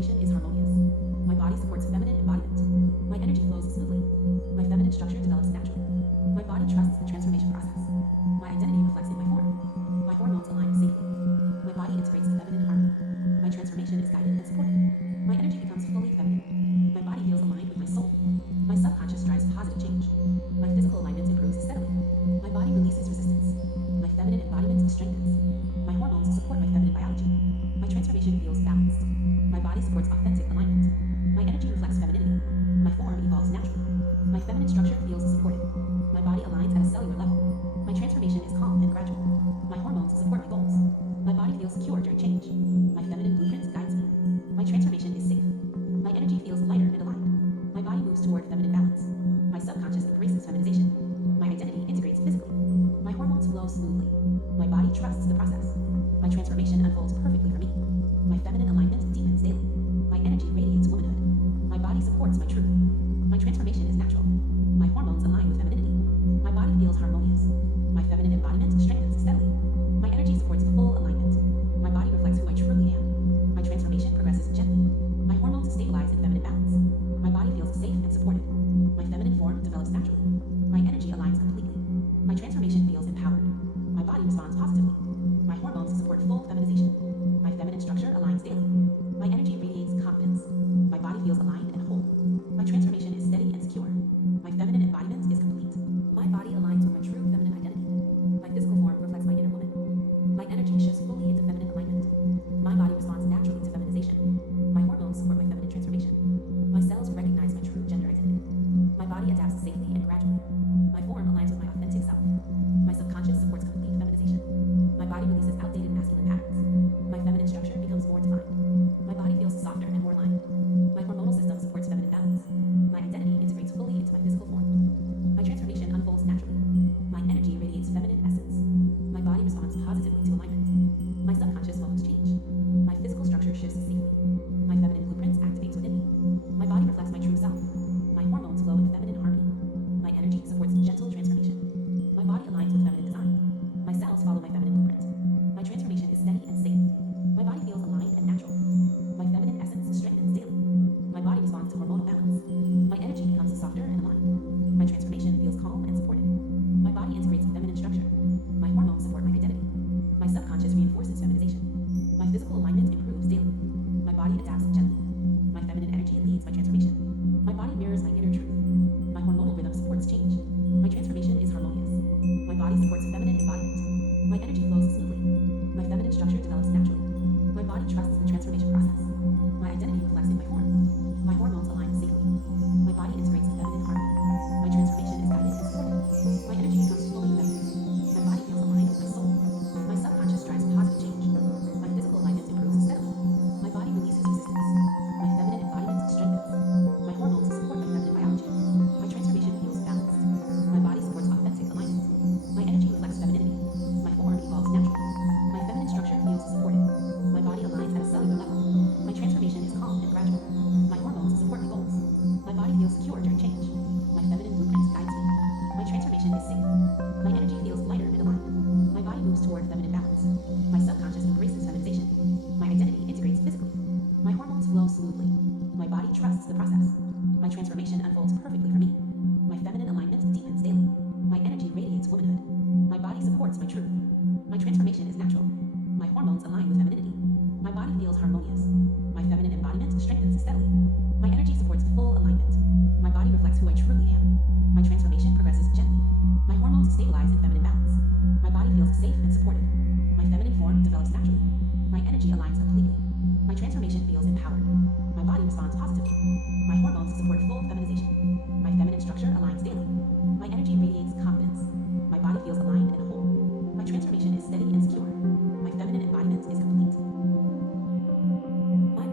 transformation is harmonious. My body supports feminine embodiment. My energy flows smoothly. My feminine structure develops naturally. My body trusts the transformation process. My identity reflects in my form. My hormones align safely. My body integrates feminine harmony. My transformation is guided and supported. My energy becomes fully feminine. My body feels aligned with my soul. My subconscious drives positive change. My physical alignment improves steadily. My body releases resistance. My feminine embodiment strengthens. My hormones support my feminine biology. My transformation feels balanced. My body supports authentic alignment. My energy reflects femininity. My form evolves naturally. My feminine structure feels supported. My body aligns at a cellular level. My transformation is calm and gradual. My hormones support my goals. My body feels secure during change. My feminine blueprint guides me. My transformation is safe. My energy feels lighter and aligned. My body moves toward feminine balance. My subconscious embraces feminization. My identity integrates physically. My hormones flow smoothly. My body trusts the process. My transformation unfolds perfectly for me. My feminine alignment deepens daily. My energy radiates womanhood. My body supports my truth. My transformation is natural. My hormones align with femininity. My body feels harmonious. My feminine embodiment strengthens steadily. My energy supports full alignment. My body reflects who I truly am. My transformation progresses gently. My hormones stabilize in feminine balance. My body feels safe and supported. My feminine form develops naturally. My energy aligns completely. My transformation feels empowered. My body responds positively. My hormones support full feminization. My feminine structure aligns daily. My energy radiates confidence. My body feels aligned and whole. My transformation is steady and secure. My feminine embodiment is complete. My body aligns with my true feminine identity. My physical form reflects my inner woman. My energy shifts fully into feminine alignment. My body responds naturally to feminization. My hormones support my feminine transformation. My cells recognize my true gender identity. My body adapts safely and gradually. My form aligns with my authentic self. My subconscious supports complete feminization. My body releases outdated masculine patterns. My feminine structure becomes more defined. My body feels softer and more aligned. My hormonal system supports feminine balance. My identity integrates fully into my physical form. My transformation unfolds naturally. My energy radiates feminine essence. My body responds positively to alignment. My subconscious welcomes change. My physical structure shifts safely. My feminine blueprint activates within me. My body reflects my true self. My hormones flow in feminine harmony. My energy supports gentle transformation. My body aligns with feminine design. My cells follow my feminine blueprint. My transformation is steady and safe. My body feels aligned and natural. My feminine essence strengthens daily. My body responds to hormonal balance. My energy becomes softer and aligned. My transformation feels calm and supported. My body integrates feminine structure. My hormones support my identity. My subconscious reinforces feminization. My physical alignment improves daily. My body adapts gently. My feminine energy leads my transformation. My body mirrors my inner truth. My hormonal rhythm supports change. My transformation is harmonious. My body supports feminine embodiment. My energy flows smoothly. My feminine structure develops naturally. My body trusts the transformation process. My identity reflects in my form. My hormones align safely. My body integrates feminine harmony. My transformation is guided and supported. My energy becomes fully feminine. My body feels aligned with my soul. My subconscious drives positive change. My physical alignment improves steadily. My body releases resistance. My feminine embodiment strengthens. My hormones support my feminine biology. My transformation feels balanced. My body supports authentic alignment. My energy reflects femininity. My form evolves naturally. My feminine structure feels supported. My body aligns at a cellular level. My transformation is calm and gradual. My hormones support my goals. My body feels secure during change. My feminine blueprint guides me. My transformation is safe. My energy feels lighter and aligned. My body moves toward feminine balance. My subconscious embraces feminization. My identity integrates physically. My hormones flow smoothly. My body trusts the process. My transformation unfolds perfectly for me. My feminine alignment deepens daily. My energy radiates womanhood. My body supports my truth. My transformation is natural. My hormones align with femininity. My body feels harmonious. My feminine embodiment strengthens steadily. My energy supports full alignment. My body reflects who I truly am. My transformation progresses gently. My hormones stabilize in feminine balance. My body feels safe and supported. My feminine form develops naturally. My energy aligns completely. My transformation feels empowered. My body responds positively. My hormones support full feminization. My feminine structure aligns daily. My energy radiates confidence. My body feels aligned and whole. My transformation is steady and secure. My feminine embodiment is complete. My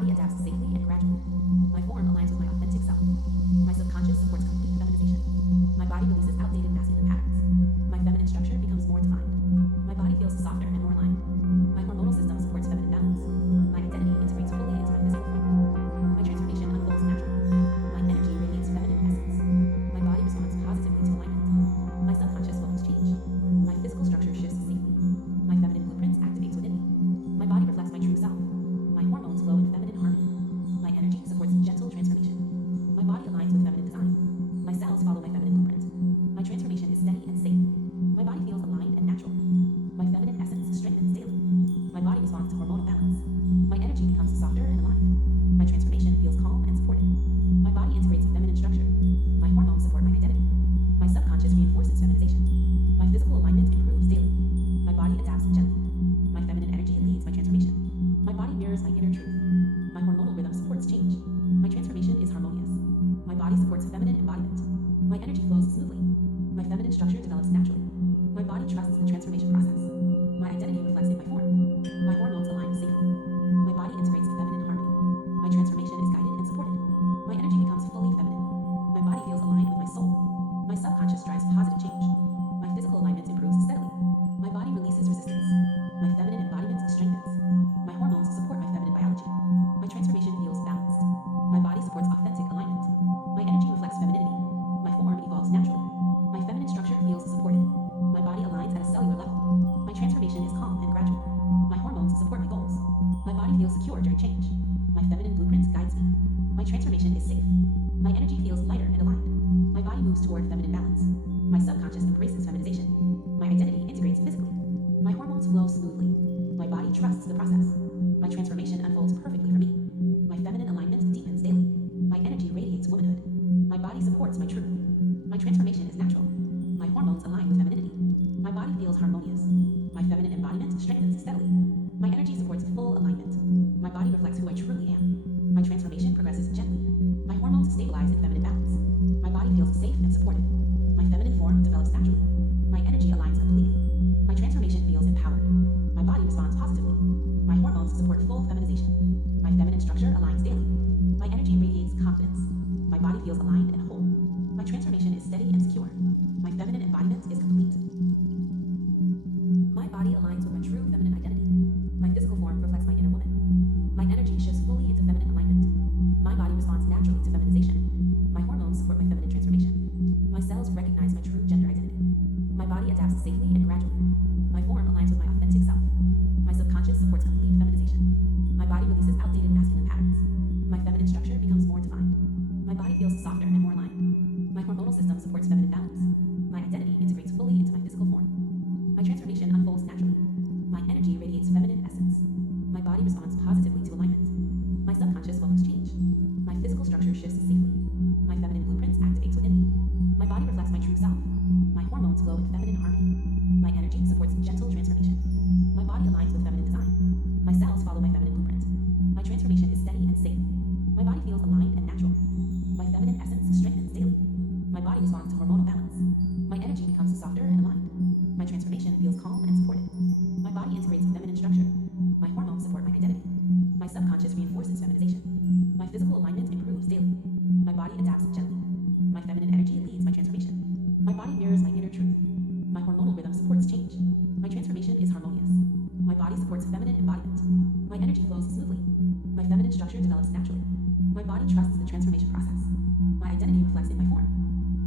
body adapts safely and gradually. My form aligns with my authentic self. My subconscious supports complete feminization. My body releases outdated masculine patterns. My feminine structure becomes more defined. My body feels softer and more aligned. My hormonal system supports feminine balance. My identity integrates fully into my physical form. My transformation unfolds naturally. My energy radiates feminine essence. My body responds positively to alignment. My subconscious welcomes change. My physical structure shifts safely. My feminine blueprints activates within me. My body reflects my true self. My hormones flow in feminine harmony. My energy supports gentle transformation. My body aligns with feminine design. My cells follow my feminine blueprint. My transformation is steady and safe. My body feels aligned and natural. My feminine essence strengthens daily. My body responds to hormonal balance. My energy becomes softer and aligned. My transformation feels calm and supported. My body integrates feminine structure. My hormones support my identity. My subconscious reinforces feminization. My physical alignment improves daily. My body adapts gently. My feminine energy leads my transformation. My body mirrors my inner truth. My hormonal rhythm supports change. My transformation is harmonious. My body supports feminine embodiment. My energy flows smoothly. My feminine structure develops naturally. My body trusts the transformation process. My identity reflects in my form. My hormones align safely. My body integrates feminine harmony. My transformation is guided and supported. My energy becomes fully feminine. My body feels aligned with my soul. My subconscious drives positive change. My physical alignment improves steadily. My body releases resistance. My feminine embodiment strengthens. My hormones support my feminine biology. My transformation feels balanced. My body supports authentic alignment. My energy reflects femininity. My form evolves naturally. My feminine structure feels supported. My body aligns at a cellular level. My transformation is calm and gradual. My hormones support my goals. My body feels secure during change. My feminine blueprint guides me. My transformation is safe. My energy feels lighter and aligned. My body moves toward feminine balance. My subconscious embraces feminization. My identity integrates physically. My hormones flow smoothly. My body trusts the process. My transformation unfolds perfectly for me. My feminine alignment deepens daily. My energy radiates womanhood. My body supports my truth. My transformation is natural. My hormones align with femininity. My body feels harmonious. My feminine embodiment strengthens steadily. My energy supports full alignment. My body reflects who I truly am. My transformation progresses gently. My hormones stabilize in feminine balance. My body feels safe and supported. My feminine form develops naturally. My energy aligns completely. My transformation feels empowered. My body responds positively. My hormones support full feminization. My feminine structure aligns daily. My energy radiates confidence. My body feels aligned and whole. My transformation is steady and secure. My feminine embodiment is complete. My body aligns with my true feminine identity. My physical form reflects my inner woman. My energy shifts fully into feminine alignment. My body responds naturally to feminization. My hormones support my feminine transformation. My cells recognize my true gender identity. My body adapts safely and gradually. My form aligns with my authentic self. My subconscious supports complete feminization. My body releases outdated masculine patterns. My feminine structure becomes more defined. My body feels softer and more aligned. My hormonal system supports feminine balance. My identity integrates fully into my physical form. My transformation unfolds naturally. My energy radiates feminine essence. My body responds positively to alignment. My subconscious welcomes change. My physical structure shifts safely. My feminine blueprint activates within me. My body reflects my true self. My hormones flow in feminine harmony. My energy supports gentle transformation. My body aligns with feminine design. My cells follow my feminine blueprint. My transformation is steady and safe. My body feels aligned and natural. My feminine essence strengthens daily. My body responds to hormonal balance. My energy becomes softer and aligned. My transformation feels calm and supported. My body integrates feminine structure. My hormones support my identity. My subconscious reinforces feminization. My physical alignment improves daily. My body adapts gently. My feminine energy leads my transformation. My body mirrors my inner truth. My hormonal rhythm supports change. My transformation is harmonious. My body supports feminine embodiment. My energy flows smoothly. My feminine structure develops naturally. My body trusts the transformation process. My identity reflects in my form.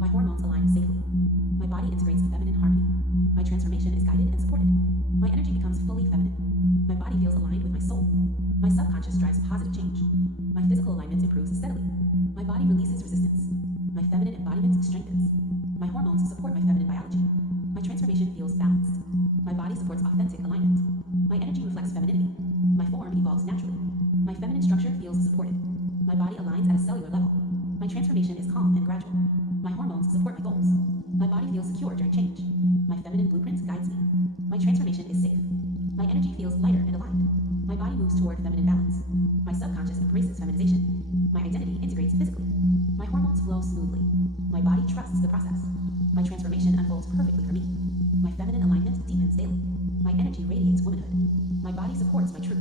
My hormones align safely. My body integrates feminine harmony. My transformation is guided and supported. My energy becomes fully feminine. My body feels aligned with my soul. My subconscious drives positive change. My physical alignment improves steadily. My body releases resistance. My feminine embodiment strengthens. My hormones support my feminine biology. My transformation feels balanced. My body supports authentic alignment. My energy reflects femininity. My form evolves naturally. My feminine structure feels supported. My body aligns at a cellular level. My transformation is calm and gradual. My hormones support my goals. My body feels secure during change. My feminine blueprint guides me. My transformation is safe. My energy feels lighter and aligned. My body moves toward feminine balance. My subconscious embraces feminization. My identity integrates physically. My hormones flow smoothly. My body trusts the process. My transformation unfolds perfectly for me. My feminine alignment deepens daily. My energy radiates womanhood. My body supports my truth.